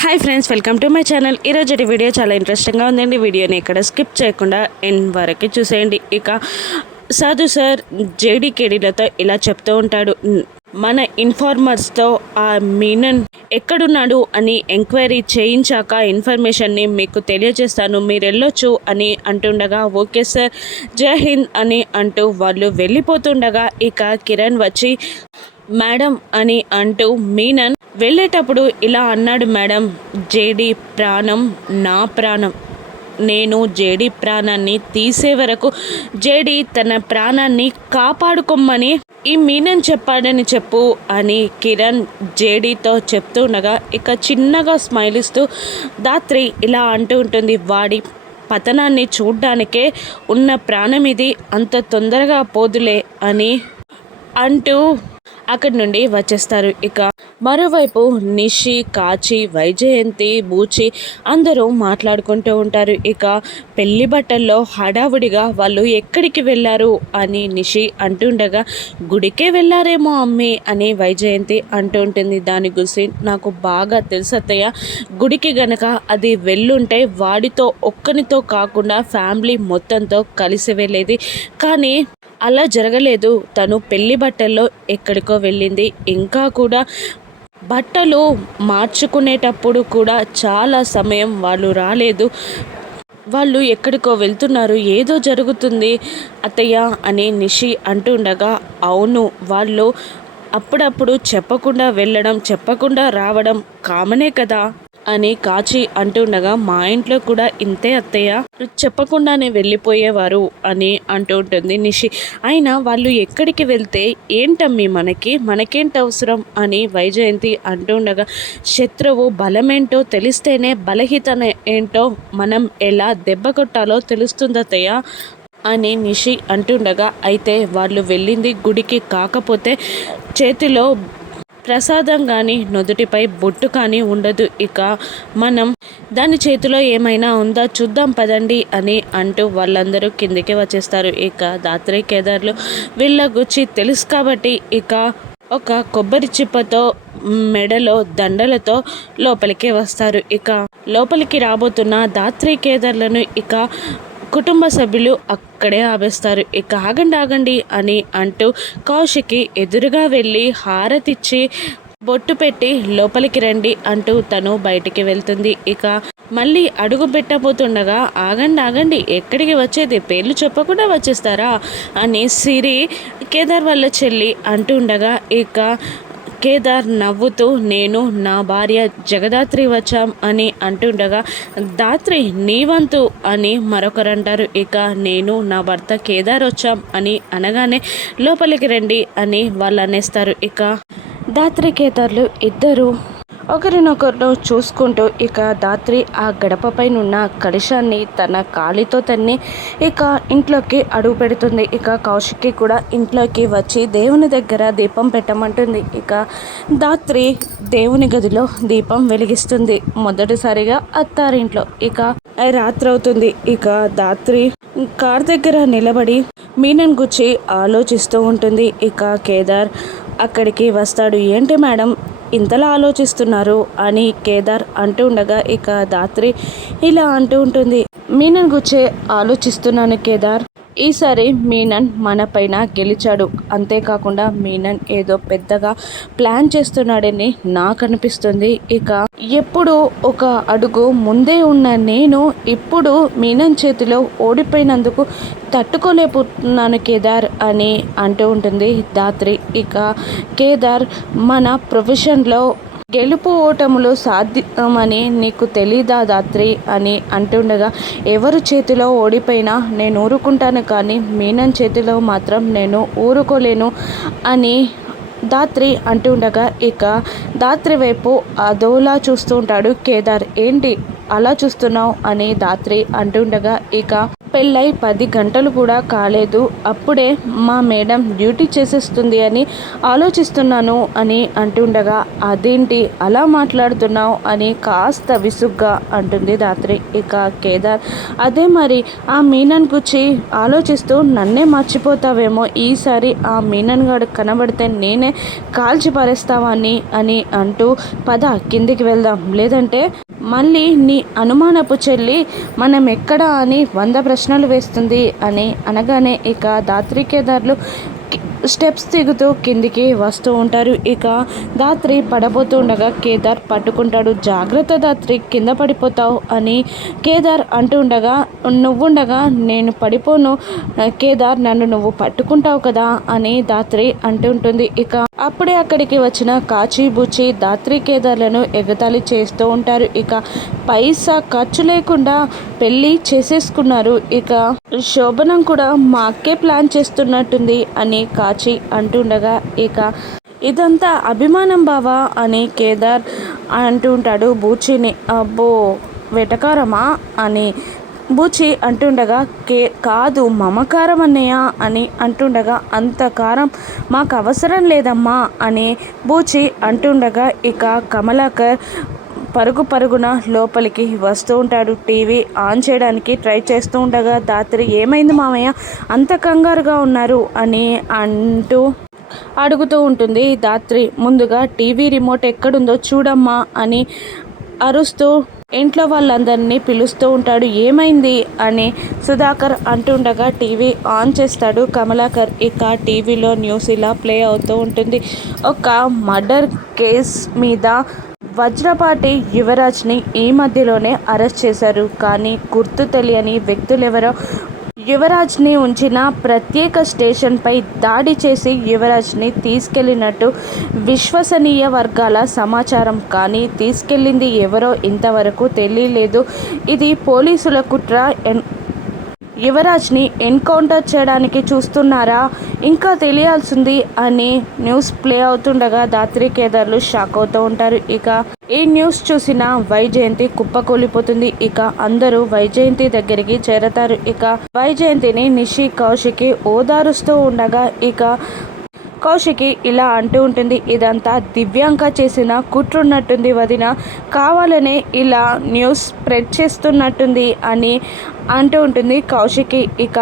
Hi friends, welcome to my channel. ఈరోజు video చాలా ఇంట్రెస్టింగ్గా ఉందండి. వీడియోని ఇక్కడ స్కిప్ చేయకుండా ఎండ్ వరకు చూసేయండి. ఇక సాధు సార్ జేడీకేడీలతో ఇలా చెప్తూ ఉంటాడు. మన ఇన్ఫార్మర్స్తో ఆ మీనన్ ఎక్కడున్నాడు అని ఎంక్వైరీ చేయించాక ఇన్ఫర్మేషన్ని మీకు తెలియజేస్తాను, మీరు వెళ్ళొచ్చు అని అంటుండగా ఓకే సార్, జై హింద్ అని అంటూ వాళ్ళు వెళ్ళిపోతుండగా ఇక కిరణ్ వచ్చి మేడం అని అంటూ మీనన్ వెళ్ళేటప్పుడు ఇలా అన్నాడు. మేడం, జేడీ ప్రాణం నా ప్రాణం, నేను జేడీ ప్రాణాన్ని తీసే వరకు జేడీ తన ప్రాణాన్ని కాపాడుకోమని ఈ మీనన్ చెప్పాడని చెప్పు అని కిరణ్ జేడీతో చెప్తుండగా ఇక చిన్నగా స్మైల్ ఇస్తూ దాత్రి ఇలా అంటూ ఉంటుంది. వాడి పతనాన్ని చూడ్డానికే ఉన్న ప్రాణం ఇది, అంత తొందరగా పోదులే అని అంటూ అక్కడి నుండి వచ్చేస్తారు. ఇక మరోవైపు నిషి, కాచి, వైజయంతి, బూచి అందరూ మాట్లాడుకుంటూ ఉంటారు. ఇక పెళ్లి బట్టల్లో హడావుడిగా వాళ్ళు ఎక్కడికి వెళ్ళారు అని నిషి అంటుండగా గుడికే వెళ్ళారేమో అమ్మి అని వైజయంతి అంటూ ఉంటుంది. దాని గురించి నాకు బాగా తెలుసు అత్తయ్య, గుడికి గనక అది వెళ్ళుంటే వాడితో ఒక్కనితో కాకుండా ఫ్యామిలీ మొత్తంతో కలిసి వెళ్ళేది, కానీ అలా జరగలేదు. తను పెళ్లి బట్టల్లో ఎక్కడికో వెళ్ళింది. ఇంకా కూడా బట్టలు మార్చుకునేటప్పుడు కూడా చాలా సమయం వాళ్ళు రాలేదు. వాళ్ళు ఎక్కడికో వెళ్తున్నారు, ఏదో జరుగుతుంది అత్తయ్య అని నిషి అంటుండగా అవును, వాళ్ళు అప్పుడప్పుడు చెప్పకుండా వెళ్ళడం, చెప్పకుండా రావడం కామనే కదా అని కాచి అంటుండగా మా ఇంట్లో కూడా ఇంతే అత్తయ్య, చెప్పకుండానే వెళ్ళిపోయేవారు అని అంటూ ఉంటుంది నిషి. అయినా వాళ్ళు ఎక్కడికి వెళ్తే ఏంటమ్మి మనకేంటి అవసరం అని వైజయంతి అంటుండగా శత్రువు బలమేంటో తెలిస్తేనే బలహీనత ఏంటో మనం ఎలా దెబ్బ కొట్టాలో తెలుస్తుంది అత్తయ్య అని నిషి అంటుండగా అయితే వాళ్ళు వెళ్ళింది గుడికి కాకపోతే చేతిలో ప్రసాదం కానీ నుదుటిపై బొట్టు కానీ ఉండదు. ఇక మనం దాని చేతిలో ఏమైనా ఉందా చూద్దాం పదండి అని అంటూ వాళ్ళందరూ కిందికి వచ్చేస్తారు. ఇక దాత్రి కేదార్లు వీళ్ళ గుచ్చి తెలుసు కాబట్టి ఇక ఒక కొబ్బరి చిప్పతో మెడలో దండలతో లోపలికి వస్తారు. ఇక లోపలికి రాబోతున్న దాత్రి కేదార్లను ఇక కుటుంబ సభ్యులు అక్కడే ఆపేస్తారు. ఇక ఆగండి అని అంటూ కౌశికి ఎదురుగా వెళ్ళి హారతిచ్చి బొట్టు పెట్టి లోపలికి రండి అంటూ తను బయటికి వెళ్తుంది. ఇక మళ్ళీ అడుగు పెట్టబోతుండగా ఆగండి, ఎక్కడికి వచ్చేది, పేర్లు చెప్పకుండా వచ్చేస్తారా అని సిరి కేదార్ వాళ్ళ చెల్లి అంటుండగా ఇక కేదార్ నవ్వుతూ నేను నా భార్య జగదాత్రి వచ్చాం అని అంటుండగా దాత్రి నీవంతు అని మరొకరంటారు. ఇక నేను నా భర్త కేదార్ వచ్చాం అని అనగానే లోపలికి రండి అని వాళ్ళు అనేస్తారు. ఇక దాత్రి కేదార్లు ఇద్దరు ఒకరినొకరు చూసుకుంటూ ఇక దాత్రి ఆ గడపపైనున్న కలశాన్ని తన కాలితో తన్ని ఇక ఇంట్లోకి అడుగు పెడుతుంది. ఇక కౌశికి కూడా ఇంట్లోకి వచ్చి దేవుని దగ్గర దీపం పెట్టమంటుంది. ఇక దాత్రి దేవుని గదిలో దీపం వెలిగిస్తుంది మొదటిసారిగా అత్తారింట్లో. ఇక రాత్రి అవుతుంది. ఇక దాత్రి కార్ దగ్గర నిలబడి మీనన్ గుచ్చి ఆలోచిస్తూ ఉంటుంది. ఇక కేదార్ అక్కడికి వస్తాడు. ఏంటి మేడం ఇంతలా ఆలోచిస్తున్నారు అని కేదార్ అంటూ ఉండగా ఇక దాత్రి ఇలా అంటూ ఉంటుంది. మీనన్ గుచ్చే ఆలోచిస్తున్నాను కేదార్, ఈసారి మీనన్ మన పైన గెలిచాడు, అంతేకాకుండా మీనన్ ఏదో పెద్దగా ప్లాన్ చేస్తున్నాడని నాకు అనిపిస్తుంది. ఇక ఎప్పుడు ఒక అడుగు ముందే ఉన్న నేను ఇప్పుడు మీనన్ చేతిలో ఓడిపోయినందుకు తట్టుకోలేకపోతున్నాను కేదార్ అని అంటూ ఉంటుంది దాత్రి. ఇక కేదార్ మన ప్రొఫెషన్లో గెలుపు ఓటములు సాధ్యమని నీకు తెలీదా దాత్రి అని అంటుండగా ఎవరు చేతిలో ఓడిపోయినా నేను ఊరుకుంటాను, కానీ మీనన్ చేతిలో మాత్రం నేను ఊరుకోలేను అని దాత్రి అంటుండగా ఇక దాత్రి వైపు అదోలా చూస్తూ ఉంటాడు కేదార్. ఏంటి అలా చూస్తున్నావు అని దాత్రి అంటుండగా ఇక పెళ్ళై 10 గంటలు కూడా కాలేదు, అప్పుడే మా మేడం డ్యూటీ చేసేస్తుంది అని ఆలోచిస్తున్నాను అని అంటుండగా, అదేంటి అలా మాట్లాడుతున్నావు అని కాస్త విసుగ్గా అంటుంది ధాత్రి. ఇక కేదార్, అదే మరి ఆ మీనన్ గుచ్చి ఆలోచిస్తూ నన్నే మర్చిపోతావేమో, ఈసారి ఆ మీనన్ గాడు కనబడితే నేనే కాల్చి పారేస్తావాన్ని అని అంటూ, పద కిందికి వెళ్దాం, లేదంటే మళ్ళీ నీ అనుమానపు చెల్లి మనం ఎక్కడా అని 100 ప్రశ్నలు వేస్తుంది అని అనగానే ఇక ధాత్రి కేదార్లు స్టెప్స్ దిగుతూ కిందికి వస్తూ ఉంటారు. ఇక ధాత్రి పడబోతూ ఉండగా కేదార్ పట్టుకుంటాడు. జాగ్రత్త ధాత్రి, కింద పడిపోతావు అని కేదార్ అంటూ ఉండగా, నువ్వుండగా నేను పడిపోను కేదార్, నన్ను నువ్వు పట్టుకుంటావు కదా అని ధాత్రి అంటూ ఉంటుంది. ఇక అప్పుడే అక్కడికి వచ్చిన కాచి బుచ్చి ధాత్రి కేదార్లను ఎగతాళి చేస్తూ ఉంటారు. ఇక పైసా ఖర్చు లేకుండా పెళ్ళి చేసేసుకున్నారు. ఇక శోభనం కూడా మా అక్కే ప్లాన్ చేస్తున్నట్టుంది అని కాచి అంటుండగా, ఇక ఇదంతా అభిమానం బావా అని కేదార్ అంటూ ఉంటాడు బూచిని. అబ్బో వెటకారమా అని బూచి అంటుండగా, కాదు మమకారం అన్నయ్య అని అంటుండగా, అంత కారం మాకు అవసరం లేదమ్మా అని బూచి అంటుండగా, ఇక కమలాకర్ పరుగున లోపలికి వస్తూ ఉంటాడు. టీవీ ఆన్ చేయడానికి ట్రై చేస్తూ ఉండగా ధాత్రి, ఏమైంది మామయ్య అంత కంగారుగా ఉన్నారు అని అంటూ అడుగుతూ ఉంటుంది. ధాత్రి ముందుగా టీవీ రిమోట్ ఎక్కడుందో చూడమ్మా అని అరుస్తూ ఇంట్లో వాళ్ళందరినీ పిలుస్తూ ఉంటాడు. ఏమైంది అని సుధాకర్ అంటుండగా టీవీ ఆన్ చేస్తాడు కమలాకర్. ఇక టీవీలో న్యూస్ ఇలా ప్లే అవుతూ ఉంటుంది. ఒక మర్డర్ కేస్ మీద వజ్రపాటి యువరాజ్ని ఈ మధ్యలోనే అరెస్ట్ చేశారు. కానీ గుర్తు తెలియని వ్యక్తులెవరో యువరాజ్ని ఉంచిన ప్రత్యేక స్టేషన్పై దాడి చేసి యువరాజ్ని తీసుకెళ్లినట్టు విశ్వసనీయ వర్గాల సమాచారం. కానీ తీసుకెళ్లింది ఎవరో ఇంతవరకు తెలియలేదు. ఇది పోలీసుల కుట్ర, యువరాజ్ని ఎన్కౌంటర్ చేయడానికి చూస్తున్నారా, ఇంకా తెలియాల్సింది అని న్యూస్ ప్లే అవుతుండగా ధాత్రి కేదార్లు షాక్ అవుతూ ఉంటారు. ఇక ఈ న్యూస్ చూసిన వైజయంతి కుప్పకూలిపోతుంది. ఇక అందరూ వైజయంతి దగ్గరికి చేరతారు. ఇక వైజయంతిని నిషి కౌశికి ఓదారుస్తూ ఉండగా, ఇక కౌశికి ఇలా అంటూ ఉంటుంది, ఇదంతా దివ్యాంక చేసిన కుట్రున్నట్టుంది వదిన, కావాలనే ఇలా న్యూస్ స్ప్రెడ్ చేస్తున్నట్టుంది అని అంటూ ఉంటుంది కౌశికి. ఇక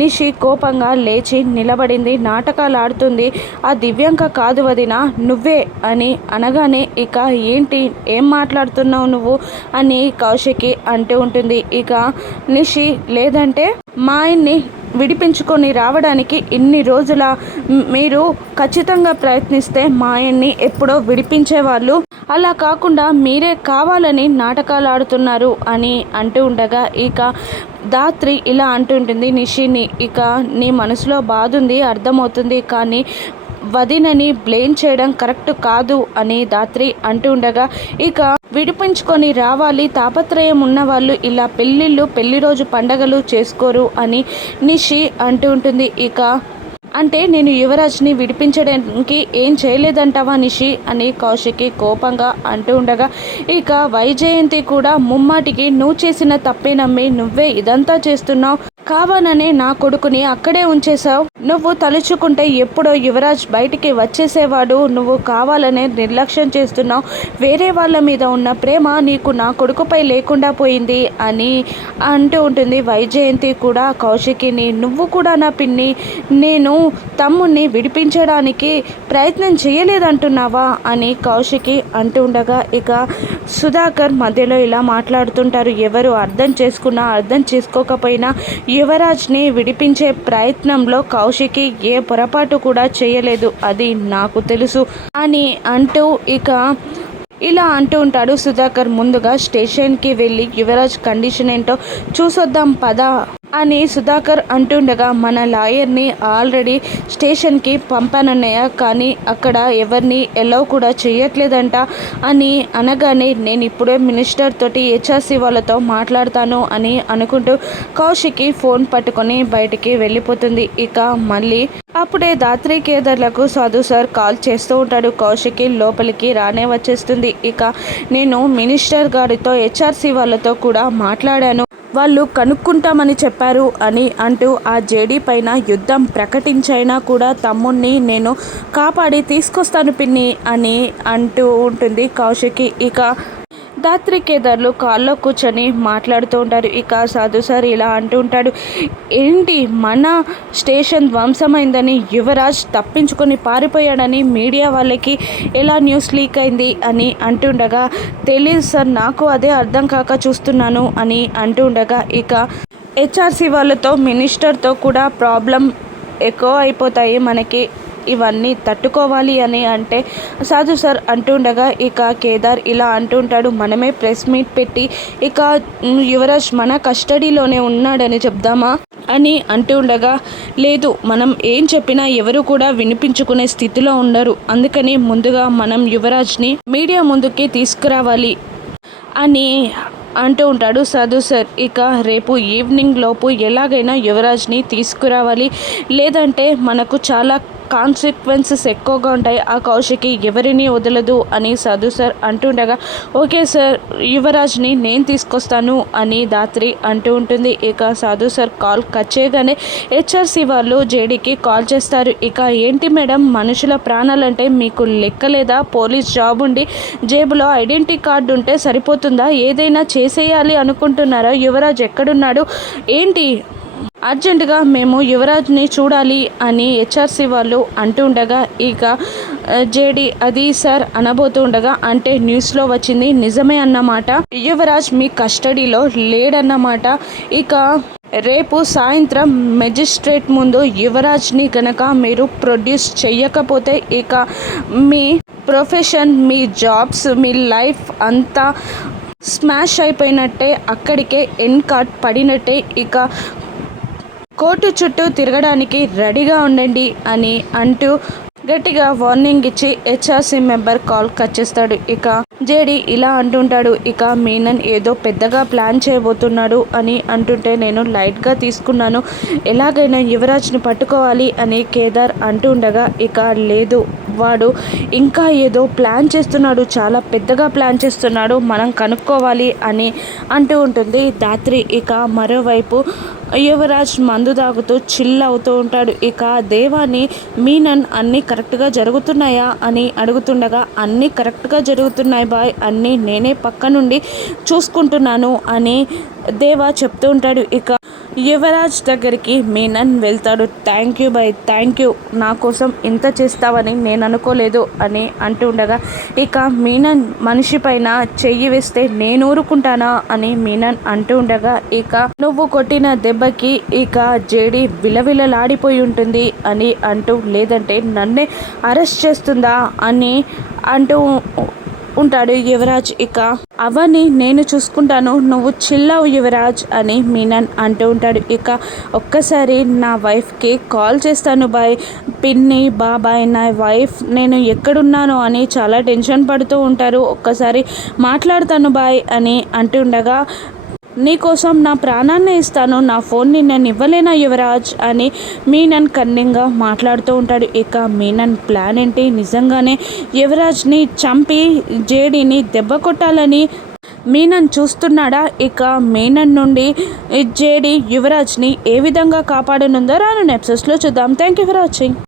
నిషి కోపంగా లేచి నిలబడింది. నాటకాలు ఆడుతుంది ఆ దివ్యాంక కాదు వదిన, నువ్వే అని అనగానే, ఇక ఏంటి ఏం మాట్లాడుతున్నావు నువ్వు అని కౌశికి అంటూ ఉంటుంది. ఇక నిషి, లేదంటే మా ఆయన్ని విడిపించుకొని రావడానికి ఇన్ని రోజుల మీరు ఖచ్చితంగా ప్రయత్నిస్తే మా ఆయన్ని ఎప్పుడో విడిపించేవాళ్ళు, అలా కాకుండా మీరే కావాలని నాటకాలు ఆడుతున్నారు అని అంటూ ఉండగా, ఇక ధాత్రి ఇలా అంటుంటుంది నిషిని, ఇక నీ మనసులో బాధ ఉంది అర్థమవుతుంది, కానీ వదినని బ్లేమ్ చేయడం కరెక్ట్ కాదు అని ధాత్రి అంటూ ఉండగా, ఇక విడిపించుకొని రావాలి తాపత్రయం ఉన్నవాళ్ళు ఇలా పెళ్ళిళ్ళు పెళ్లి రోజు పండగలు చేసుకోరు అని నిషి అంటూ ఉంటుంది. ఇక అంటే నేను యువరాజ్ని విడిపించడానికి ఏం చేయలేదంటావా నిషి అని కౌశికి కోపంగా అంటూ ఉండగా, ఇక వైజయంతి కూడా ముమ్మాటికి నువ్వు చేసిన తప్పే నమ్మి నువ్వే ఇదంతా చేస్తున్నావు, కావాలనే నా కొడుకుని అక్కడే ఉంచేశావు, నువ్వు తలుచుకుంటే ఎప్పుడో యువరాజ్ బయటికి వచ్చేసేవాడు, నువ్వు కావాలనే నిర్లక్ష్యం చేస్తున్నావు, వేరే వాళ్ళ మీద ఉన్న ప్రేమ నీకు నా కొడుకుపై లేకుండా పోయింది అని అంటూ ఉంటుంది వైజయంతి కూడా కౌశికిని. నువ్వు కూడా నా పిన్ని, నేను తమ్ముణ్ణి విడిపించడానికి ప్రయత్నం చేయలేదంటున్నావా అని కౌశికి అంటూ ఉండగా, ఇక సుధాకర్ మధ్యలో ఇలా మాట్లాడుతుంటారు. ఎవరు అర్థం చేసుకున్నా అర్థం చేసుకోకపోయినా యువరాజ్ని విడిపించే ప్రయత్నంలో కౌశికి ఏ పొరపాటు కూడా చేయలేదు, అది నాకు తెలుసు అని అంటూ ఇక ఇలా అంటూ ఉంటాడు సుధాకర్. ముందుగా స్టేషన్కి వెళ్ళి యువరాజ్ కండిషన్ ఏంటో చూసొద్దాం పద అని సుధాకర్ అంటుండగా, మన లాయర్ని ఆల్రెడీ స్టేషన్కి పంపానన్నయ్య, కానీ అక్కడ ఎవరిని ఎలవ్ కూడా చేయట్లేదంట అని అనగానే, నేను ఇప్పుడే మినిస్టర్ తోటి హెచ్ఆర్సీ వాళ్ళతో మాట్లాడతాను అని అనుకుంటూ కౌశికి ఫోన్ పట్టుకొని బయటికి వెళ్ళిపోతుంది. ఇక మళ్ళీ అప్పుడే ధాత్రి కేదార్లకు సాధు సార్ కాల్ చేస్తూ ఉంటాడు. కౌశికి లోపలికి రానే వచ్చేస్తుంది. ఇక నేను మినిస్టర్ గారితో హెచ్ఆర్సీ వాళ్ళతో కూడా మాట్లాడాను, వాళ్ళు కనుక్కుంటామని చెప్పారు అని అంటూ ఆ జేడీ పైన యుద్ధం ప్రకటించైనా కూడా తమ్ముణ్ణి నేను కాపాడి తీసుకొస్తాను పిన్ని అని అంటూ ఉంటుంది కౌశికి. ఇక దాత్రి కేదార్లు కాల్లో కూర్చొని మాట్లాడుతూ ఉంటారు. ఇక సాధు సార్ ఇలా అంటూ ఉంటాడు, ఏంటి మన స్టేషన్ ధ్వంసమైందని యువరాజ్ తప్పించుకొని పారిపోయాడని మీడియా వాళ్ళకి ఎలా న్యూస్ లీక్ అయింది అని అంటుండగా, తెలియదు సార్, నాకు అదే అర్థం కాక చూస్తున్నాను అని అంటుండగా, ఇక హెచ్ఆర్సీ వాళ్ళతో మినిస్టర్తో కూడా ప్రాబ్లం ఎక్కువ అయిపోతాయి మనకి, ఇవన్నీ తట్టుకోవాలి అని అంటే సాధు సార్ అంటుండగా, ఇక కేదార్ ఇలా అంటుంటాడు, మనమే ప్రెస్ మీట్ పెట్టి ఇక యువరాజ్ మన కస్టడీలోనే ఉన్నాడని చెప్దామా అని అంటుండగా, లేదు, మనం ఏం చెప్పినా ఎవరు కూడా వినిపించుకునే స్థితిలో ఉండరు, అందుకని ముందుగా మనం యువరాజ్ని మీడియా ముందుకి తీసుకురావాలి అని అంటూ ఉంటాడు సాధు సార్. ఇక రేపు ఈవినింగ్ లోపు ఎలాగైనా యువరాజ్ని తీసుకురావాలి, లేదంటే మనకు చాలా కాన్సిక్వెన్సెస్ ఎక్కువగా ఉంటాయి, ఆ కౌశికి ఎవరిని వదలదు అని సాధు సార్ అంటుండగా, ఓకే సార్, యువరాజ్ని నేను తీసుకొస్తాను అని దాత్రి అంటూ ఉంటుంది. ఇక సాధు సార్ కాల్ కట్ చేయగానే హెచ్ఆర్సీ వాళ్ళు జేడీకి కాల్ చేస్తారు. ఇక ఏంటి మేడం, మనుషుల ప్రాణాలంటే మీకు లెక్కలేదా, పోలీస్ జాబ్ ఉండి జేబులో ఐడెంటిటీ కార్డు ఉంటే సరిపోతుందా, ఏదైనా చేసేయాలి అనుకుంటున్నారా, యువరాజ్ ఎక్కడున్నాడు ఏంటి, అర్జెంటుగా మేము యువరాజ్ని చూడాలి అని హెచ్ఆర్సీ వాళ్ళు అంటుండగా, ఇక జేడీ అది సార్ అనబోతూ ఉండగా, అంటే న్యూస్లో వచ్చింది నిజమే అన్నమాట, యువరాజ్ మీ కస్టడీలో లేడన్నమాట, ఇక రేపు సాయంత్రం మెజిస్ట్రేట్ ముందు యువరాజ్ని కనుక మీరు ప్రొడ్యూస్ చెయ్యకపోతే ఇక మీ ప్రొఫెషన్, మీ జాబ్స్, మీ లైఫ్ అంతా స్మాష్ అయిపోయినట్టే, అక్కడికే ఎన్ కార్డ్ పడినట్టే, ఇక కోర్టు చుట్టూ తిరగడానికి రెడీగా ఉండండి అని అంటూ గట్టిగా వార్నింగ్ ఇచ్చి హెచ్ఆర్సీ మెంబర్ కాల్ కట్ చేస్తాడు. ఇక జేడీ ఇలా అంటుంటాడు, ఇక మీనన్ ఏదో పెద్దగా ప్లాన్ చేయబోతున్నాడు అని అంటుంటే నేను లైట్గా తీసుకున్నాను, ఎలాగైనా యువరాజ్ని పట్టుకోవాలి అని కేదార్ అంటుండగా, ఇక లేదు, వాడు ఇంకా ఏదో ప్లాన్ చేస్తున్నాడు, చాలా పెద్దగా ప్లాన్ చేస్తున్నాడు, మనం కనుక్కోవాలి అని అంటూ ఉంటుంది దాత్రి. ఇక మరోవైపు యువరాజ్ మందు తాగుతూ చిల్ అవుతూ ఉంటాడు. ఇక దేవాని మీనన్ అన్నీ కరెక్ట్గా జరుగుతున్నాయా అని అడుగుతుండగా, అన్నీ కరెక్ట్గా జరుగుతున్నాయి బాయ్, అన్నీ నేనే పక్క నుండి చూసుకుంటున్నాను అని దేవా చెప్తూ ఉంటాడు. ఇక యువరాజ్ దగ్గరికి మీనన్ వెళ్తాడు. Thank you boy, thank you, నా కోసం ఇంత చేస్తావని నేను అనుకోలేదు అని అంటూ ఉండగా, ఇక మీనన్ మనిషి పైన చెయ్యి వేస్తే నేను ఊరుకుంటానా అని మీనన్ అంటూ ఉండగా, ఇక నువ్వు కొట్టిన దెబ్బకి ఇక జేడీ విలవిలలాడిపోయి ఉంటుంది అని అంటూ, లేదంటే నన్నే అరెస్ట్ చేస్తుందా అని అంటూ ఉంటాడు యువరాజ్. ఇక అవన్నీ నేను చూసుకుంటాను, నువ్వు చిల్లవు యువరాజ్ అని మీనన్ అంటూ ఉంటాడు. ఇక ఒక్కసారి నా వైఫ్కి కాల్ చేస్తాను బాయ్, పిన్ని బాబాయ్, నా వైఫ్ నేను ఎక్కడున్నాను అని చాలా టెన్షన్ పడుతూ ఉంటారు, ఒక్కసారి మాట్లాడతాను బాయ్ అని అంటుండగా, నీకోసం నా ప్రాణాన్ని ఇస్తాను, నా ఫోన్ని నేను ఇవ్వలేనా యువరాజ్ అని మీనన్ కన్నింగా మాట్లాడుతూ ఉంటాడు. ఇక మీనన్ ప్లాన్ ఏంటి, నిజంగానే యువరాజ్ని చంపి జేడీని దెబ్బ కొట్టాలని మీనన్ చూస్తున్నాడా, ఇక మీనన్ నుండి జేడీ యువరాజ్ని ఏ విధంగా కాపాడనుందో రానున్న ఎపిసోడ్స్లో చూద్దాం. Thank you for watching.